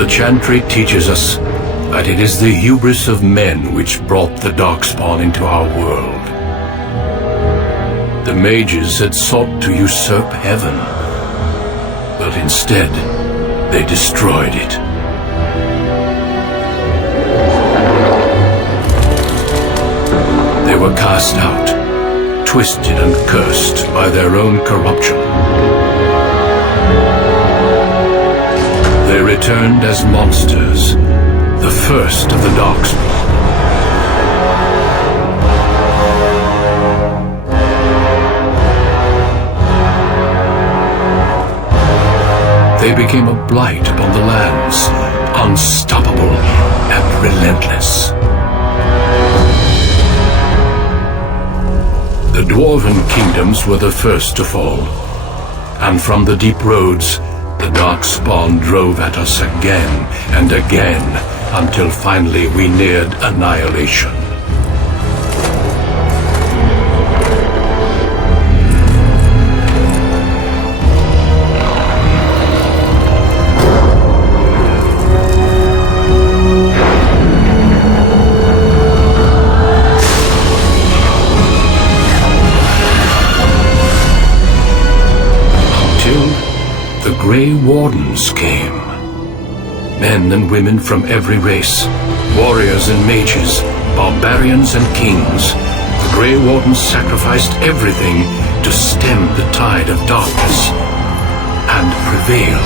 The Chantry teaches us that it is the hubris of men which brought the Darkspawn into our world. The mages had sought to usurp heaven, but instead they destroyed it. They were cast out, twisted and cursed by their own corruption. They returned as monsters, the first of the Darkspawn. They became a blight upon the lands, unstoppable and relentless. The Dwarven kingdoms were the first to fall, and from the deep roads, the Darkspawn drove at us again and again, until finally we neared annihilation. The Grey Wardens came. Men and women from every race, warriors and mages, barbarians and kings. The Grey Wardens sacrificed everything to stem the tide of darkness and prevail.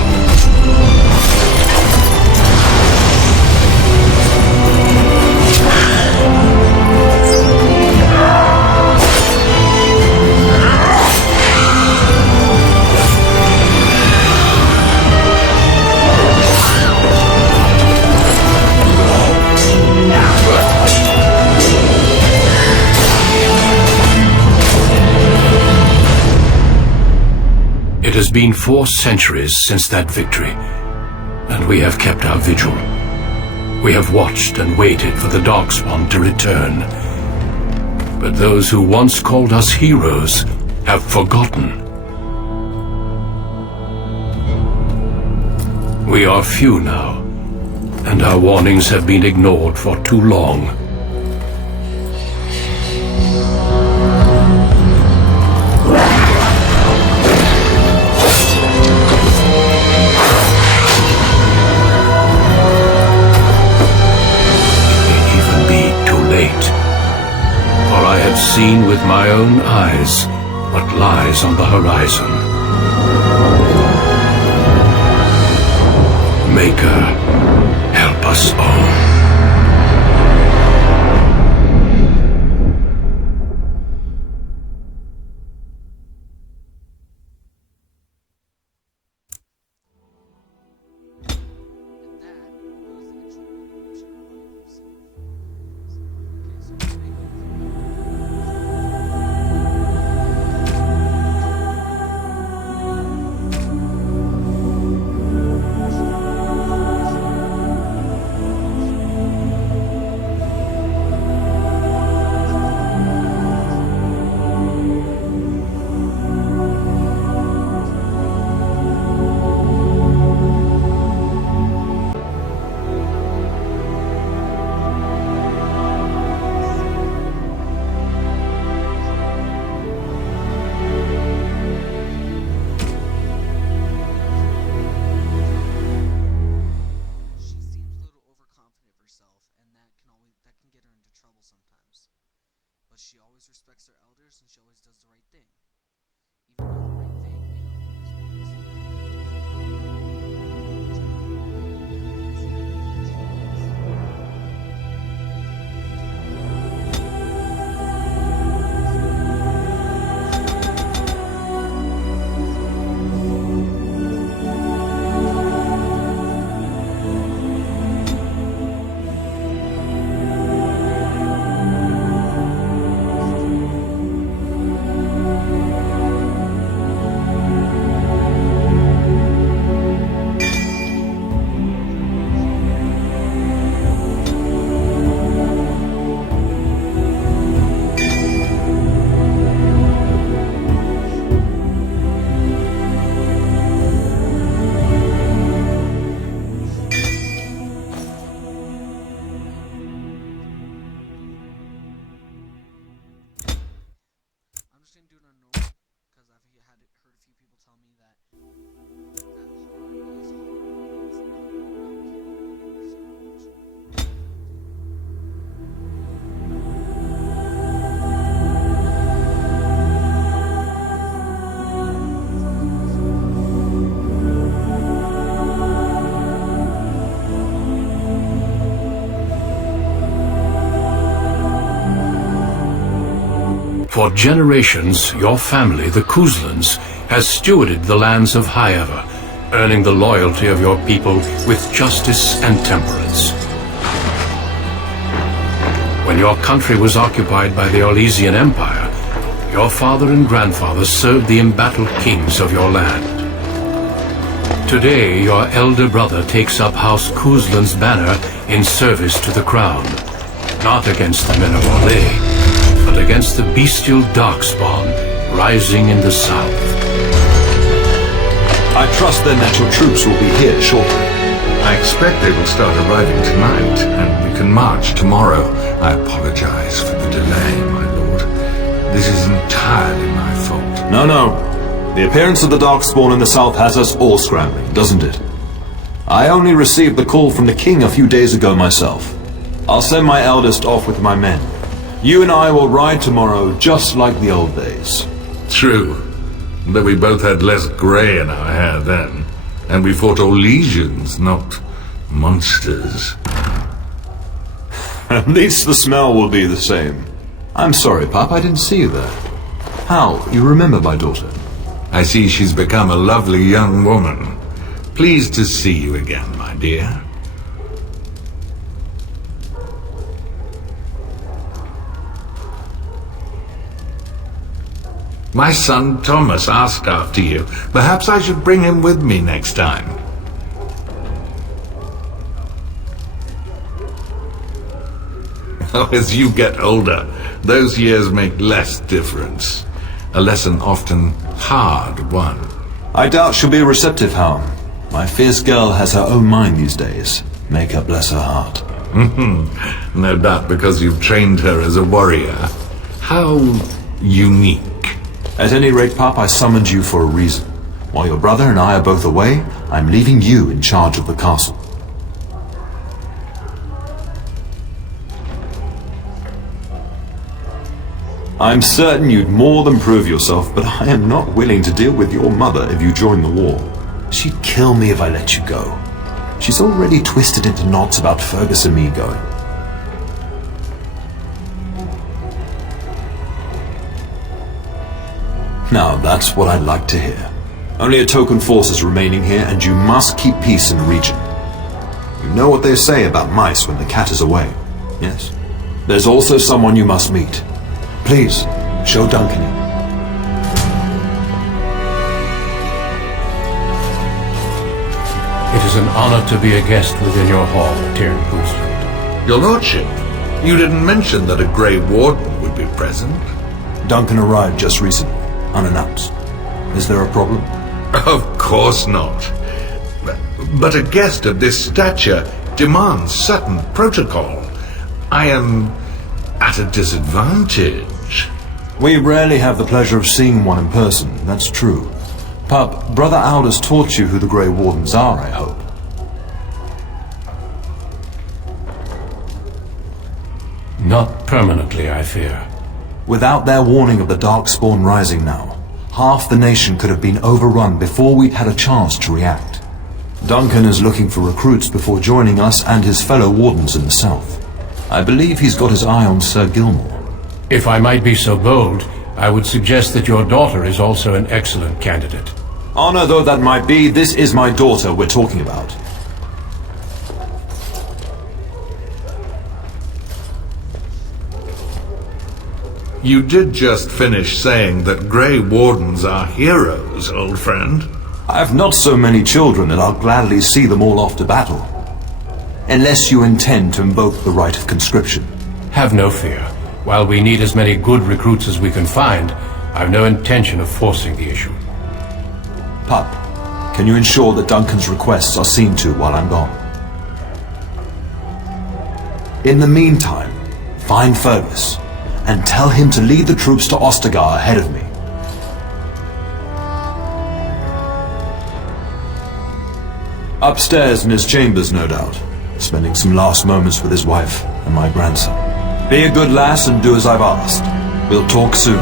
It has been 4 centuries since that victory, and we have kept our vigil. We have watched and waited for the Darkspawn to return. But those who once called us heroes have forgotten. We are few now, and our warnings have been ignored for too long. Seen with my own eyes what lies on the horizon. Maker, help us all. She always respects her elders and she always does the right thing. Even though the right thing For generations, your family, the Kuzlans, has stewarded the lands of Highever, earning the loyalty of your people with justice and temperance. When your country was occupied by the Orlesian Empire, your father and grandfather served the embattled kings of your land. Today, your elder brother takes up House Kuzlan's banner in service to the crown, not against the men of Orlais, but against the bestial Darkspawn rising in the south. I trust then that your troops will be here shortly. I expect they will start arriving tonight, and we can march tomorrow. I apologize for the delay, my lord. This is entirely my fault. No. The appearance of the Darkspawn in the south has us all scrambling, doesn't it? I only received the call from the king a few days ago myself. I'll send my eldest off with my men. You and I will ride tomorrow just like the old days. True. But we both had less grey in our hair then. And we fought Orlesians, not monsters. At least the smell will be the same. I'm sorry, Pop, I didn't see you there. How? You remember my daughter? I see she's become a lovely young woman. Pleased to see you again, my dear. My son Thomas asked after you. Perhaps I should bring him with me next time. Oh, as you get older, those years make less difference. A lesson often hard won. I doubt she'll be receptive, Hal. My fierce girl has her own mind these days. Make her bless her heart. No doubt because you've trained her as a warrior. How unique. At any rate, Pop, I summoned you for a reason. While your brother and I are both away, I'm leaving you in charge of the castle. I'm certain you'd more than prove yourself, but I am not willing to deal with your mother if you join the war. She'd kill me if I let you go. She's already twisted into knots about Fergus and me going. Now, that's what I'd like to hear. Only a token force is remaining here, and you must keep peace in the region. You know what they say about mice when the cat is away, yes? There's also someone you must meet. Please, show Duncan in. It is an honor to be a guest within your hall, Tyrn Kuzland. Your lordship, you didn't mention that a Grey Warden would be present. Duncan arrived just recently, unannounced. Is there a problem? Of course not. But a guest of this stature demands certain protocol. I am at a disadvantage. We rarely have the pleasure of seeing one in person, that's true. Pup, Brother Aldous taught you who the Grey Wardens are, I hope. Not permanently, I fear. Without their warning of the Darkspawn rising now, half the nation could have been overrun before we'd had a chance to react. Duncan is looking for recruits before joining us and his fellow Wardens in the south. I believe he's got his eye on Sir Gilmore. If I might be so bold, I would suggest that your daughter is also an excellent candidate. Honor though that might be, this is my daughter we're talking about. You did just finish saying that Grey Wardens are heroes, old friend. I have not so many children that I'll gladly see them all off to battle. Unless you intend to invoke the right of conscription. Have no fear. While we need as many good recruits as we can find, I've no intention of forcing the issue. Pup, can you ensure that Duncan's requests are seen to while I'm gone? In the meantime, find Fergus, and tell him to lead the troops to Ostagar ahead of me. Upstairs in his chambers, no doubt, spending some last moments with his wife and my grandson. Be a good lass and do as I've asked. We'll talk soon.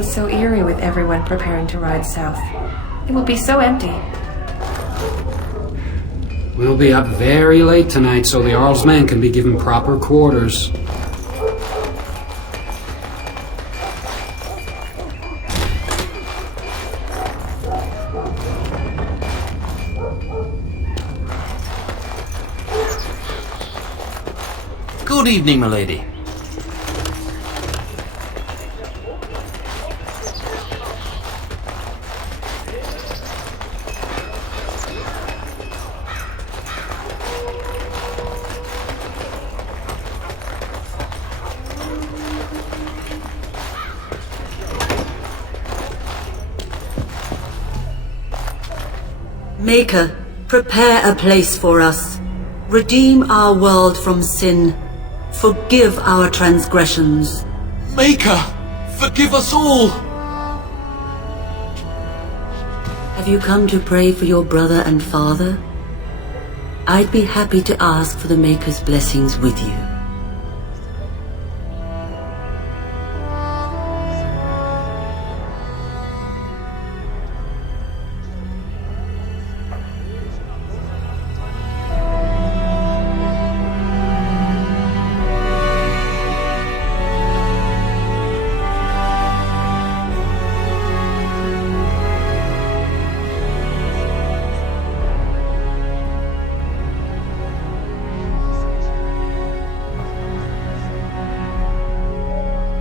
grows so eerie with everyone preparing to ride south. It will be so empty. We'll be up very late tonight so the Earl's men can be given proper quarters. Good evening, milady. Maker, prepare a place for us. Redeem our world from sin. Forgive our transgressions. Maker, forgive us all! Have you come to pray for your brother and father? I'd be happy to ask for the Maker's blessings with you.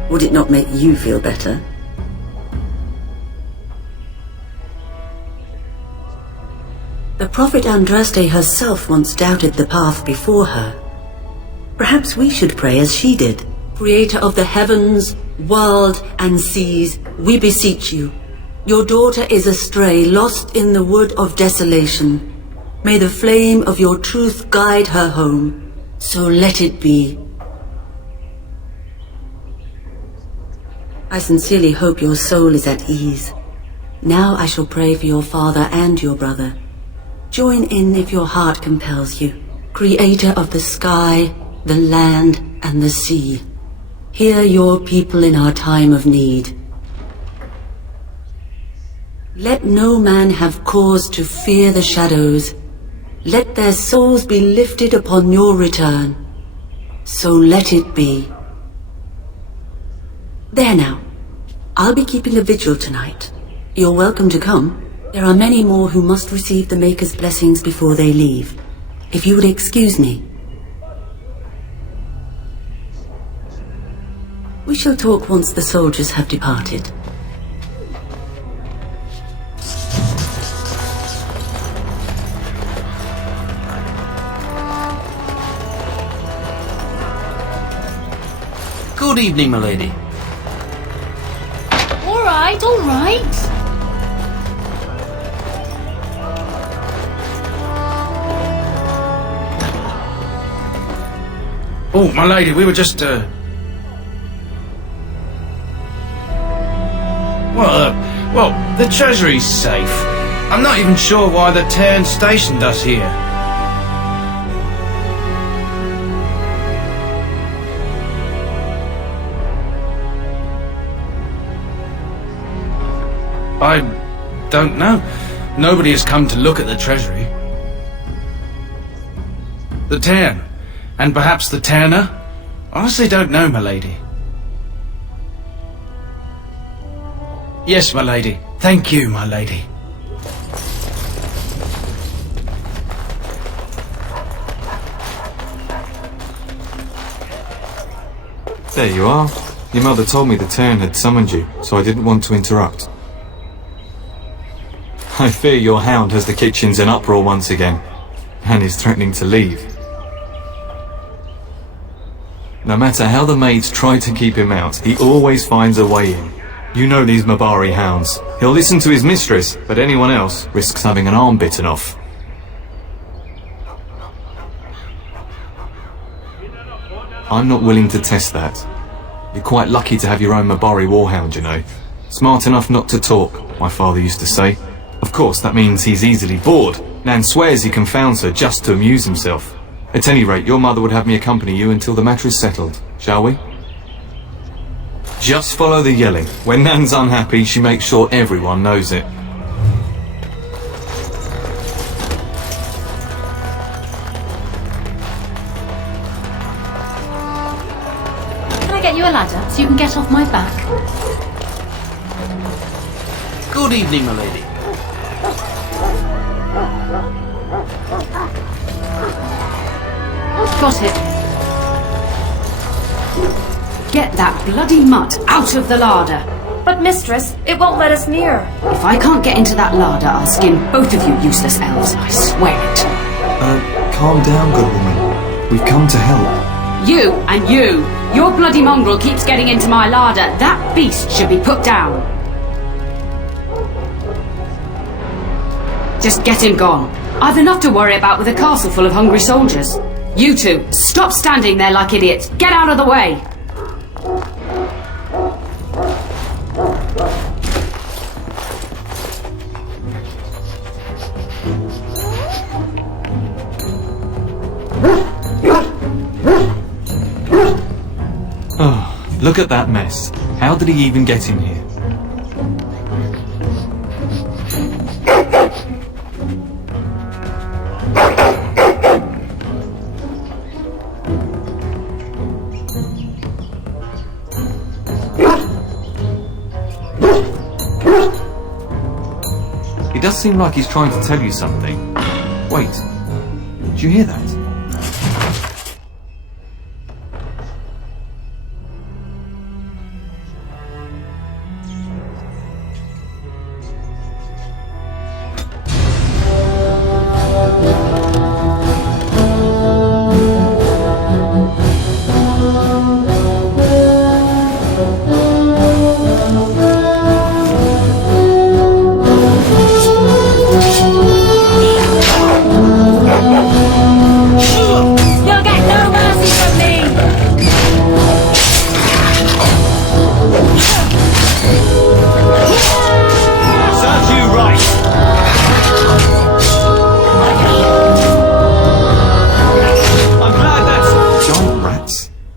Would it not make you feel better? The prophet Andraste herself once doubted the path before her. Perhaps we should pray as she did. Creator of the heavens, world, and seas, we beseech you. Your daughter is astray, lost in the wood of desolation. May the flame of your truth guide her home. So let it be. I sincerely hope your soul is at ease. Now I shall pray for your father and your brother. Join in if your heart compels you. Creator of the sky, the land, and the sea. Hear your people in our time of need. Let no man have cause to fear the shadows. Let their souls be lifted upon your return. So let it be. There now. I'll be keeping a vigil tonight. You're welcome to come. There are many more who must receive the Maker's blessings before they leave. If you would excuse me. We shall talk once the soldiers have departed. Good evening, milady. All right. Oh, my lady, we were just, Well, the treasury's safe. I'm not even sure why the Tairn stationed us here. I don't know. Nobody has come to look at the treasury. The Tairn, and perhaps the Tairner? Honestly don't know, my lady. Yes, my lady. Thank you, my lady. There you are. Your mother told me the Tairn had summoned you, so I didn't want to interrupt. I fear your hound has the kitchens in uproar once again, and is threatening to leave. No matter how the maids try to keep him out, he always finds a way in. You know these Mabari hounds. He'll listen to his mistress, but anyone else risks having an arm bitten off. I'm not willing to test that. You're quite lucky to have your own Mabari warhound, you know. Smart enough not to talk, my father used to say. Of course, that means he's easily bored. Nan swears he confounds her just to amuse himself. At any rate, your mother would have me accompany you until the matter is settled, shall we? Just follow the yelling. When Nan's unhappy, she makes sure everyone knows it. Can I get you a ladder so you can get off my back? Good evening, milady. Got it. Get that bloody mutt out of the larder. But mistress, it won't let us near. If I can't get into that larder, I'll skin both of you useless elves, I swear it. Calm down, good woman. We've come to help. You and you! Your bloody mongrel keeps getting into my larder. That beast should be put down. Just get him gone. I've enough to worry about with a castle full of hungry soldiers. You two, stop standing there like idiots. Get out of the way! Oh, look at that mess. How did he even get in here? It does seem like he's trying to tell you something. Wait, did you hear that?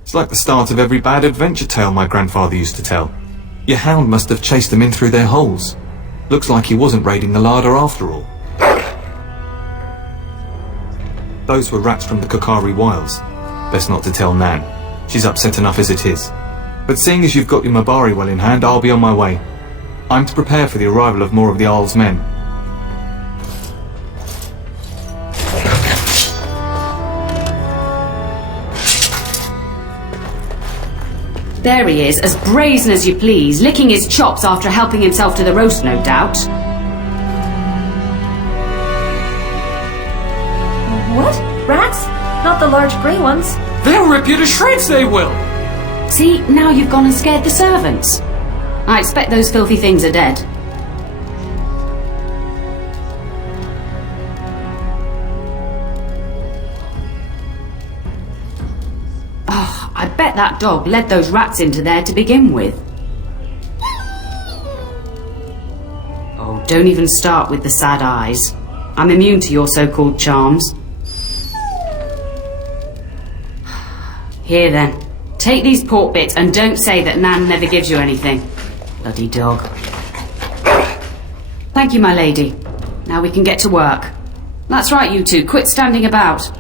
It's like the start of every bad adventure tale my grandfather used to tell. Your hound must have chased them in through their holes. Looks like he wasn't raiding the larder after all. Those were rats from the Kokari Wilds. Best not to tell Nan. She's upset enough as it is. But seeing as you've got your Mabari well in hand, I'll be on my way. I'm to prepare for the arrival of more of the Arl's men. There he is, as brazen as you please, licking his chops after helping himself to the roast, no doubt. What? Rats? Not the large grey ones. They'll rip you to shreds, they will! See, now you've gone and scared the servants. I expect those filthy things are dead. I bet that dog led those rats into there to begin with. Oh, don't even start with the sad eyes. I'm immune to your so-called charms. Here then, take these pork bits and don't say that Nan never gives you anything. Bloody dog. Thank you, my lady. Now we can get to work. That's right, you two, quit standing about.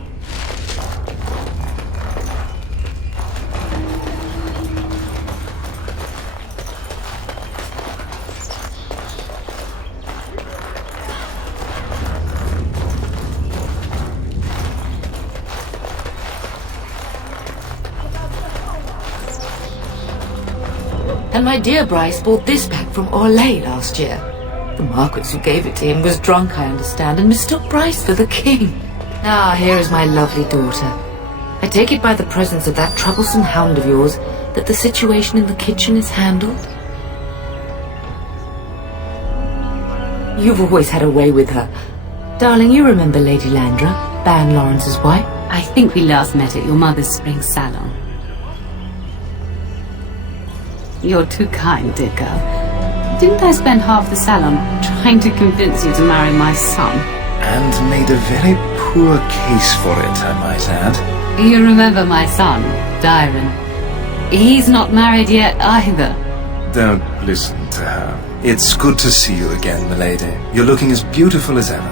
And my dear Bryce bought this back from Orlais last year. The Marquis who gave it to him was drunk, I understand, and mistook Bryce for the king. Ah, here is my lovely daughter. I take it by the presence of that troublesome hound of yours that the situation in the kitchen is handled? You've always had a way with her. Darling, you remember Lady Landra, Ban Lawrence's wife? I think we last met at your mother's spring salon. You're too kind, dear girl. Didn't I spend half the salon trying to convince you to marry my son? And made a very poor case for it, I might add. You remember my son, Dyron. He's not married yet either. Don't listen to her. It's good to see you again, milady. You're looking as beautiful as ever.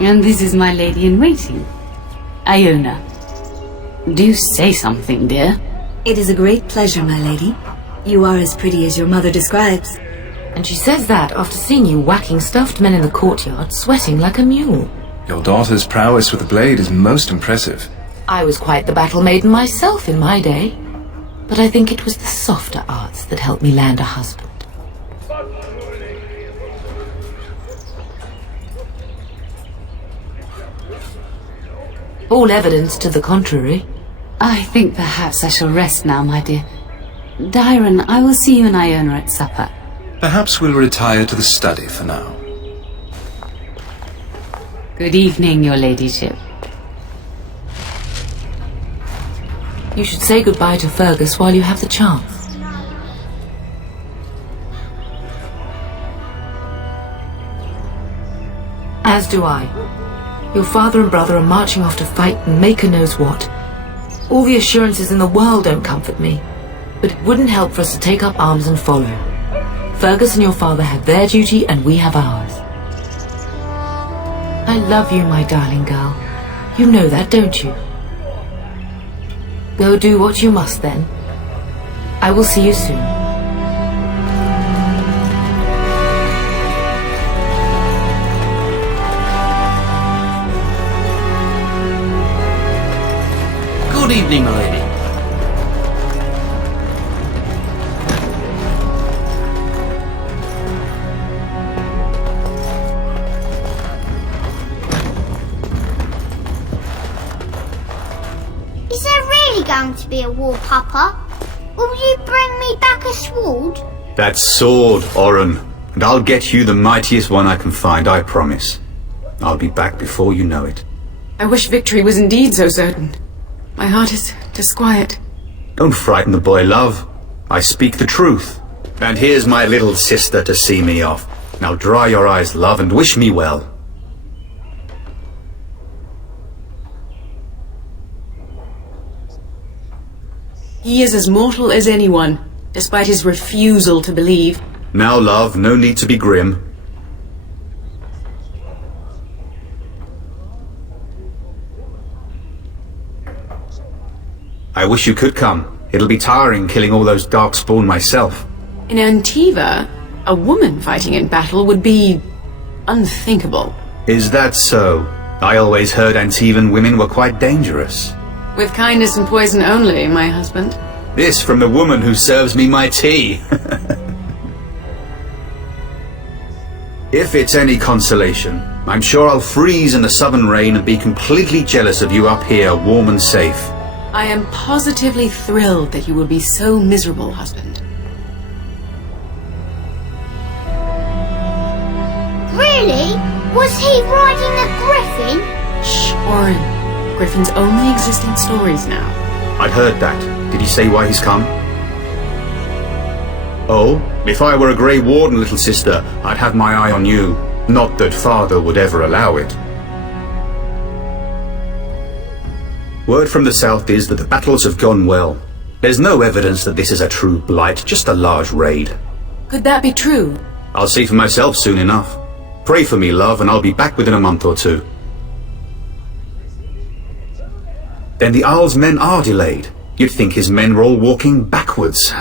And this is my lady-in-waiting, Iona. Do say something, dear. It is a great pleasure, my lady. You are as pretty as your mother describes. And she says that after seeing you whacking stuffed men in the courtyard, sweating like a mule. Your daughter's prowess with the blade is most impressive. I was quite the battle maiden myself in my day. But I think it was the softer arts that helped me land a husband. All evidence to the contrary. I think perhaps I shall rest now, my dear. Dyron, I will see you and Iona at supper. Perhaps we'll retire to the study for now. Good evening, your ladyship. You should say goodbye to Fergus while you have the chance. As do I. Your father and brother are marching off to fight and Maker knows what. All the assurances in the world don't comfort me, but it wouldn't help for us to take up arms and follow. Fergus and your father have their duty and we have ours. I love you, my darling girl. You know that, don't you? Go do what you must, then. I will see you soon. Good evening, milady. Is there really going to be a war, Papa? Will you bring me back a sword? That sword, Oren. And I'll get you the mightiest one I can find, I promise. I'll be back before you know it. I wish victory was indeed so certain. My heart is disquiet. Don't frighten the boy, love. I speak the truth. And here's my little sister to see me off. Now dry your eyes, love, and wish me well. He is as mortal as anyone, despite his refusal to believe. Now, love, no need to be grim. I wish you could come. It'll be tiring killing all those darkspawn myself. In Antiva, a woman fighting in battle would be unthinkable. Is that so? I always heard Antivan women were quite dangerous. With kindness and poison only, my husband. This from the woman who serves me my tea. If it's any consolation, I'm sure I'll freeze in the southern rain and be completely jealous of you up here, warm and safe. I am positively thrilled that you will be so miserable, husband. Really? Was he riding a griffin? Shh, Oren. Griffins only exist in stories now. I'd heard that. Did he say why he's come? Oh, if I were a Grey Warden, little sister, I'd have my eye on you. Not that father would ever allow it. Word from the south is that the battles have gone well. There's no evidence that this is a true blight, just a large raid. Could that be true? I'll see for myself soon enough. Pray for me, love, and I'll be back within a month or two. Then the Isle's men are delayed. You'd think his men were all walking backwards.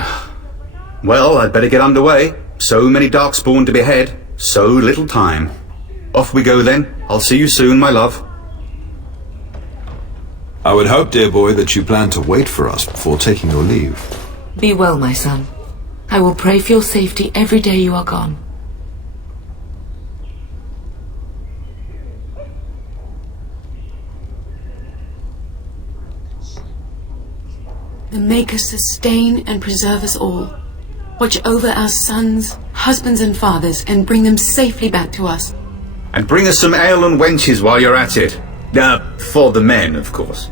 Well, I'd better get underway. So many darkspawn to behead, so little time. Off we go then. I'll see you soon, my love. I would hope, dear boy, that you plan to wait for us before taking your leave. Be well, my son. I will pray for your safety every day you are gone. The Maker sustain and preserve us all. Watch over our sons, husbands and fathers, and bring them safely back to us. And bring us some ale and wenches while you're at it. For the men, of course.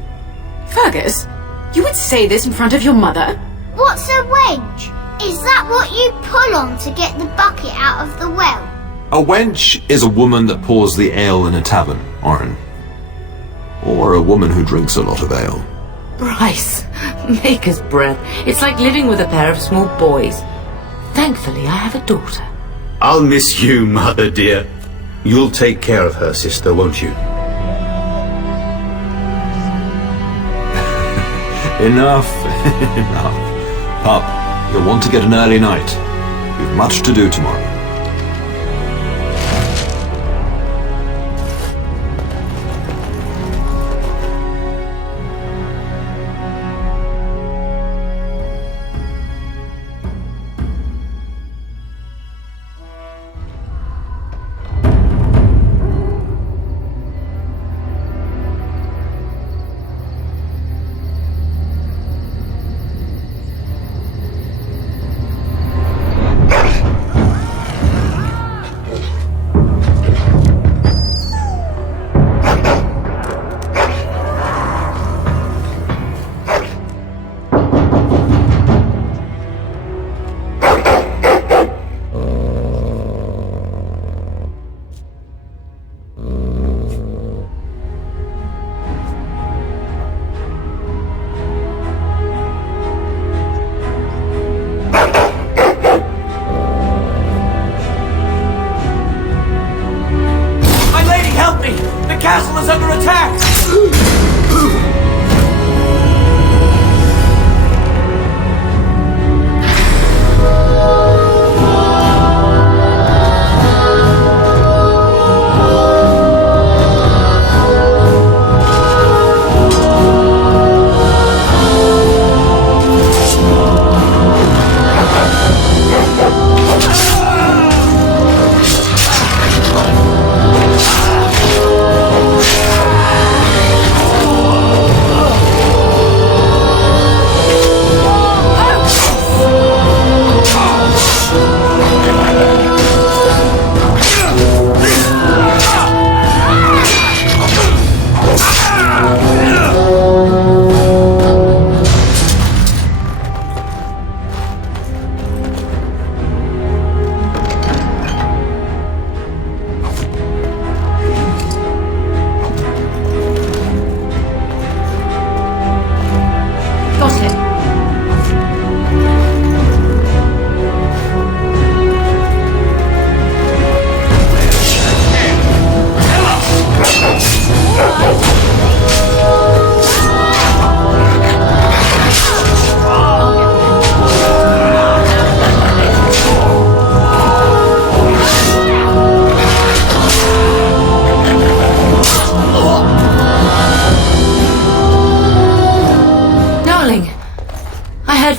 Fergus, you would say this in front of your mother? What's a wench? Is that what you pull on to get the bucket out of the well? A wench is a woman that pours the ale in a tavern, Oren. Or a woman who drinks a lot of ale. Bryce, maker's breath. It's like living with a pair of small boys. Thankfully, I have a daughter. I'll miss you, Mother dear. You'll take care of her, sister, won't you? Enough, enough. Pup, you'll want to get an early night. We've much to do tomorrow.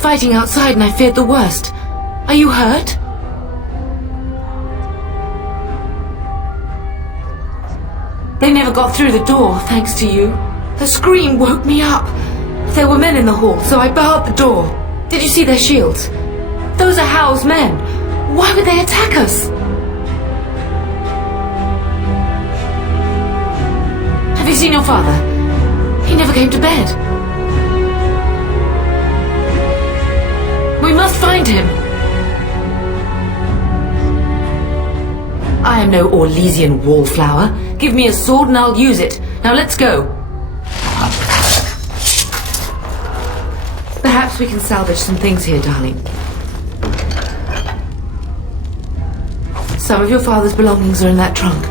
Fighting outside and I feared the worst. Are you hurt? They never got through the door, thanks to you. The scream woke me up. There were men in the hall, so I barred the door. Did you see their shields? Those are Howl's men. Why would they attack us? Have you seen your father? He never came to bed. We must find him. I am no Orlesian wallflower. Give me a sword and I'll use it. Now let's go. Perhaps we can salvage some things here, darling. Some of your father's belongings are in that trunk.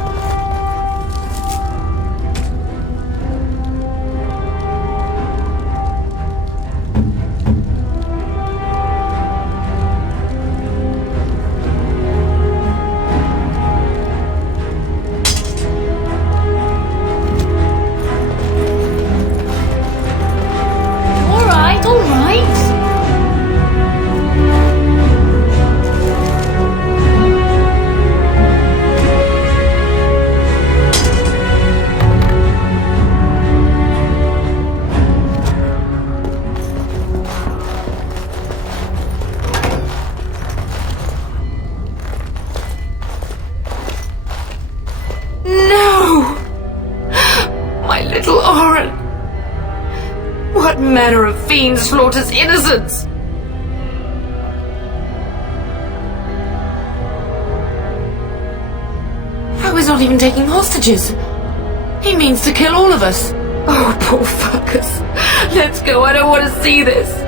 manner of fiend slaughters innocents? How is not even taking hostages? He means to kill all of us. Oh, poor Fergus. Let's go. I don't want to see this.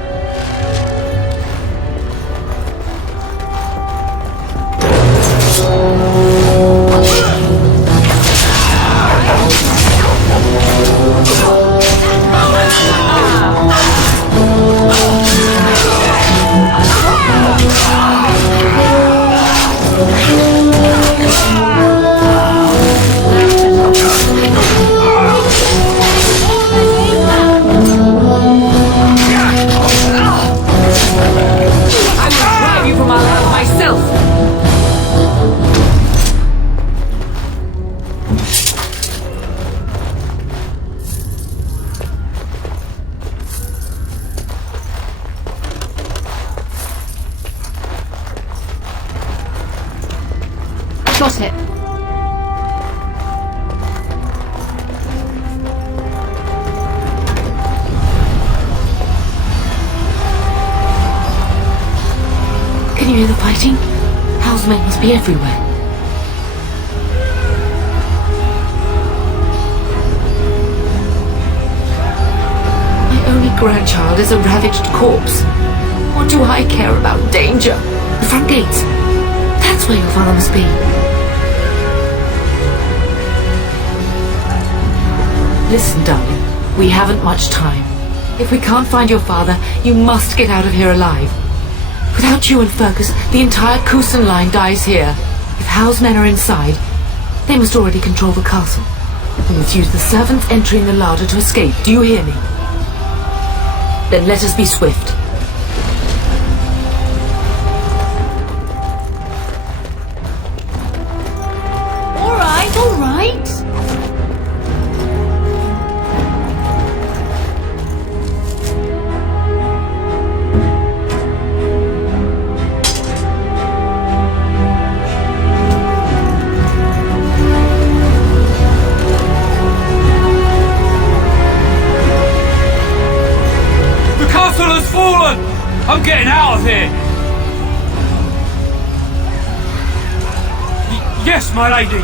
Got it. Can you hear the fighting? Hal's men must be everywhere. My only grandchild is a ravaged corpse. What do I care about danger? The front gates. That's where your father must be. Listen, darling, we haven't much time. If we can't find your father, you must get out of here alive. Without you and Fergus, the entire Kusan line dies here. If Hal's men are inside, they must already control the castle. We must use the servants entering the larder to escape. Do you hear me? Then let us be swift. All right, all right. Fallen! I'm getting out of here! Yes, my lady!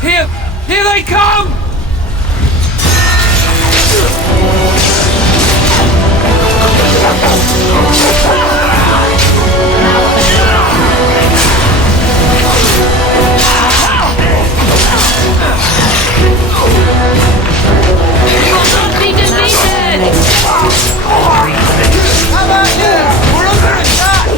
Here they come! You will not be defeated! How about you? We're under attack!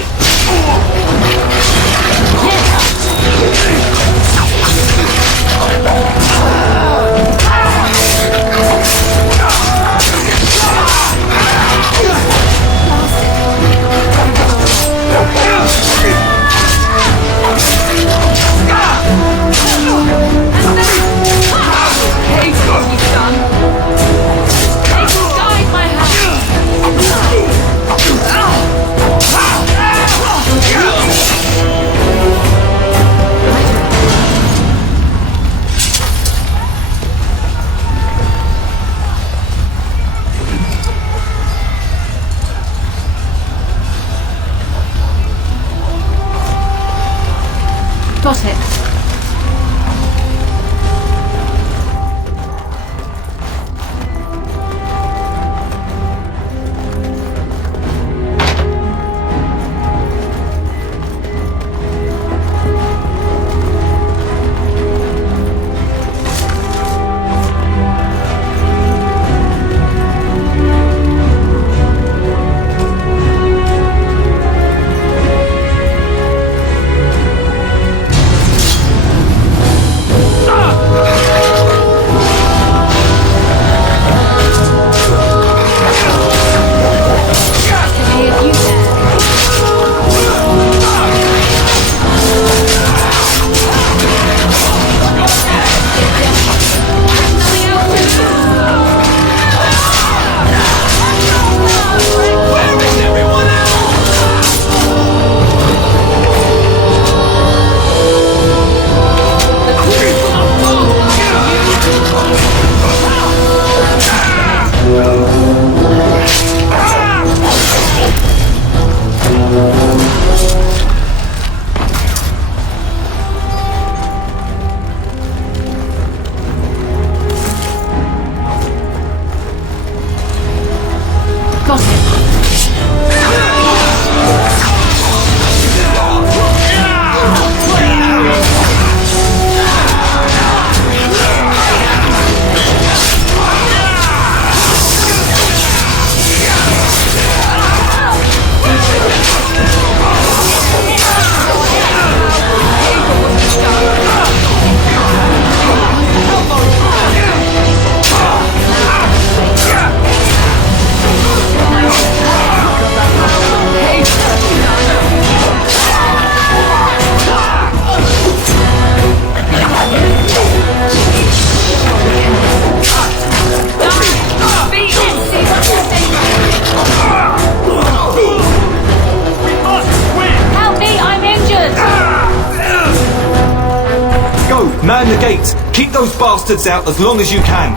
Go, man the gates. Keep those bastards out as long as you can.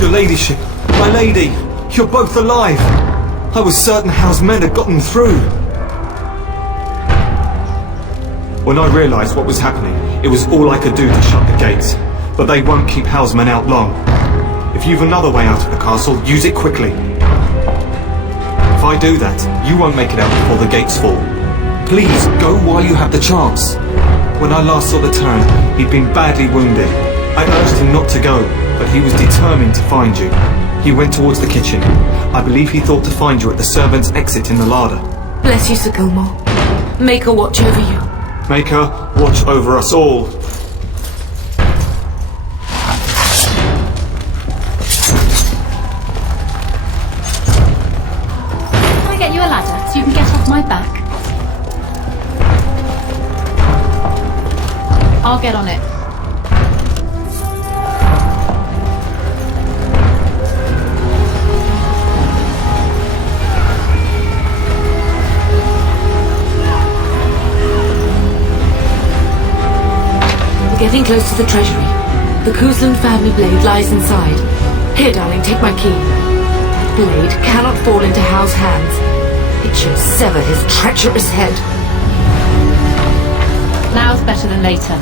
Your ladyship, my lady, you're both alive. I was certain Howe's men had gotten through. When I realised what was happening, it was all I could do to shut the gates. But they won't keep Howe's men out long. If you've another way out of the castle, use it quickly. If I do that, you won't make it out before the gates fall. Please, go while you have the chance. When I last saw the Terran, he'd been badly wounded. I urged him not to go, but he was determined to find you. He went towards the kitchen. I believe he thought to find you at the servants' exit in the larder. Bless you, Sir Gilmore. Make her watch over you. Make her watch over us all. Can I get you a ladder so you can get off my back? I'll get on it. We're getting close to the treasury. The Kuzlan family blade lies inside. Here, darling, take my key. That blade cannot fall into Howe's hands. It should sever his treacherous head. Now's better than later.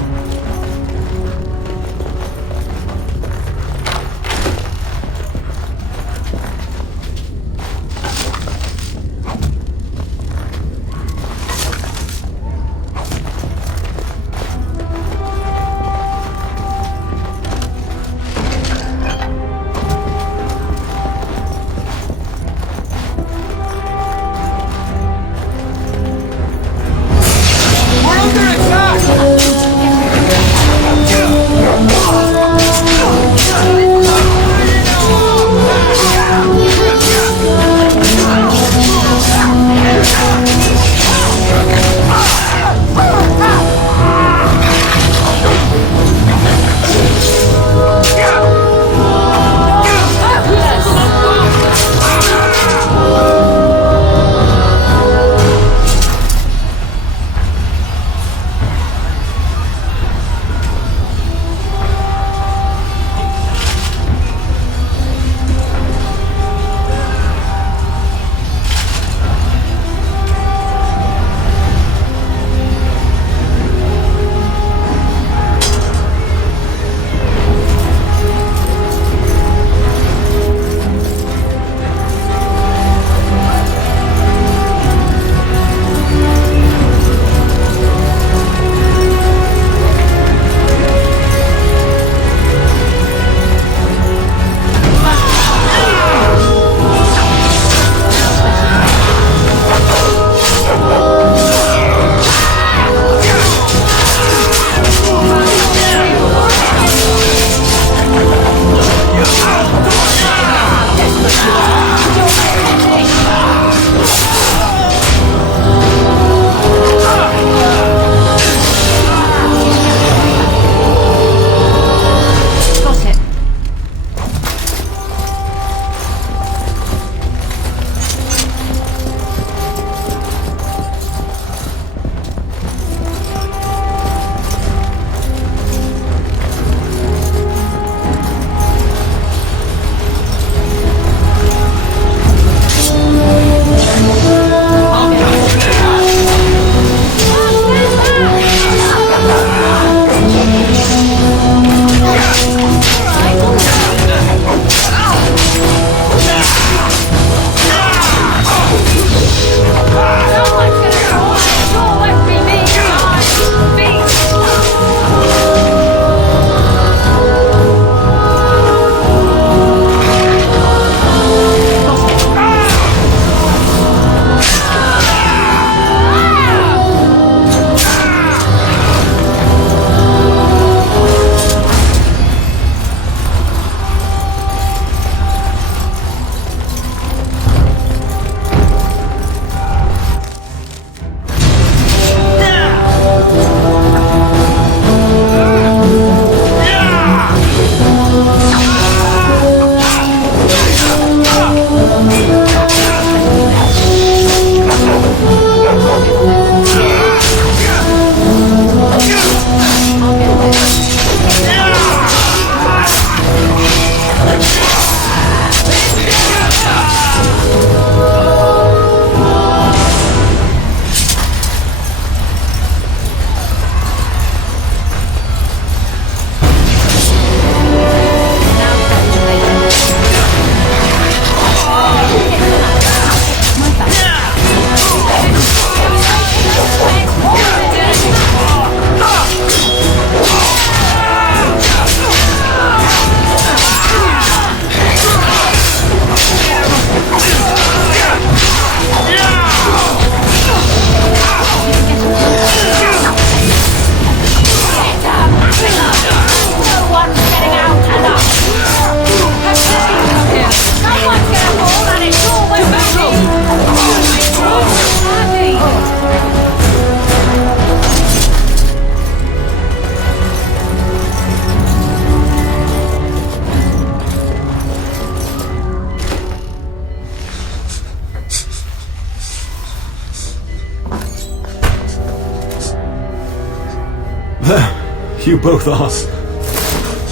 you both asked.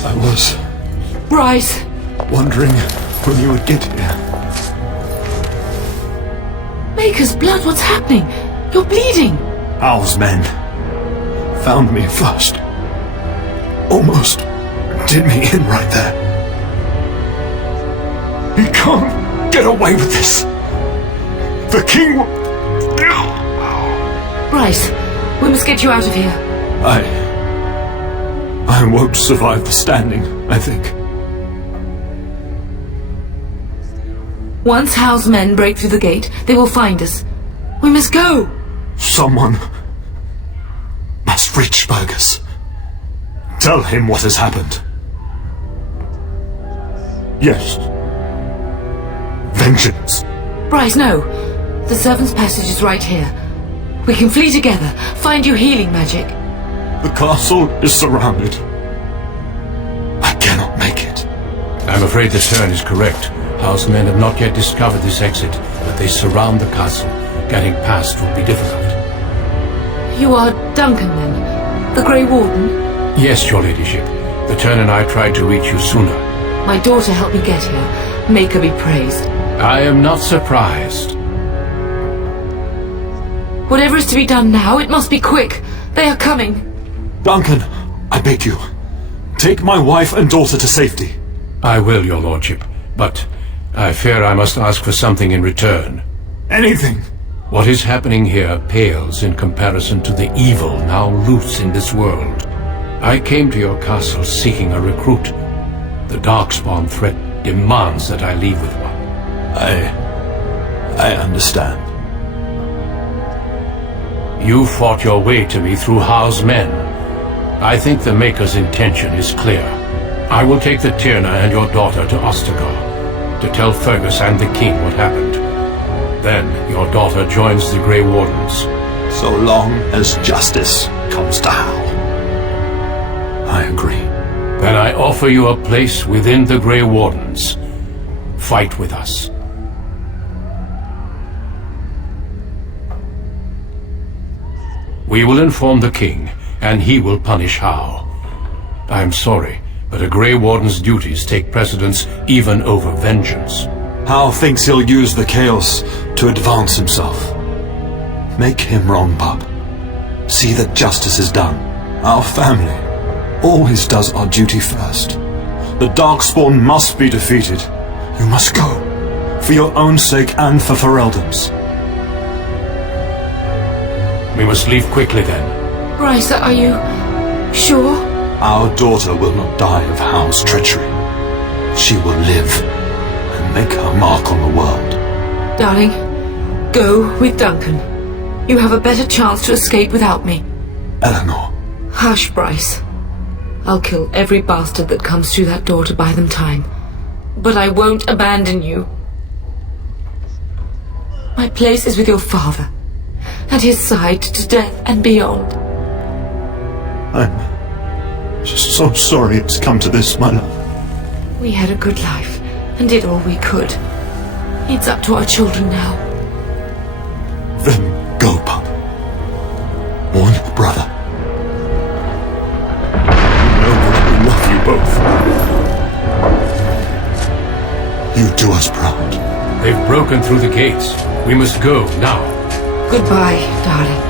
I was Bryce! wondering when you would get here. Maker's blood, what's happening? You're bleeding! Owl's men found me first. Almost did me in right there. He can't get away with this. The king will... Bryce, we must get you out of here. I won't survive the standing, I think. Once Hal's men break through the gate, they will find us. We must go! Someone must reach Fergus. Tell him what has happened. Yes. Vengeance. Bryce, no. The servant's passage is right here. We can flee together, find you healing magic. The castle is surrounded. I cannot make it. I'm afraid the turn is correct. House men have not yet discovered this exit, but they surround the castle. Getting past will be difficult. You are Duncan, then? The Grey Warden? Yes, your ladyship. The turn and I tried to reach you sooner. My daughter helped me get here. Make her be praised. I am not surprised. Whatever is to be done now, it must be quick. They are coming. Duncan, I beg you, take my wife and daughter to safety. I will, your lordship, but I fear I must ask for something in return. Anything. What is happening here pales in comparison to the evil now loose in this world. I came to your castle seeking a recruit. The Darkspawn threat demands that I leave with one. I understand. You fought your way to me through Hal's men. I think the Maker's intention is clear. I will take the Tyrna and your daughter to Ostagar, to tell Fergus and the king what happened. Then your daughter joins the Grey Wardens. So long as justice comes to Hal. I agree. Then I offer you a place within the Grey Wardens. Fight with us. We will inform the king, and he will punish Hal. I am sorry, but a Grey Warden's duties take precedence even over vengeance. Hal thinks he'll use the chaos to advance himself. Make him wrong, bub. See that justice is done. Our family always does our duty first. The Darkspawn must be defeated. You must go. For your own sake and for Ferelden's. We must leave quickly then. Bryce, are you sure? Our daughter will not die of Hal's treachery. She will live and make her mark on the world. Darling, go with Duncan. You have a better chance to escape without me. Eleanor. Hush, Bryce. I'll kill every bastard that comes through that door to buy them time. But I won't abandon you. My place is with your father. At his side to death and beyond. I'm just so sorry it's come to this, my love. We had a good life and did all we could. It's up to our children now. Then go, pup. Warn your brother. You know that I love you both. You do us proud. They've broken through the gates. We must go now. Goodbye, darling.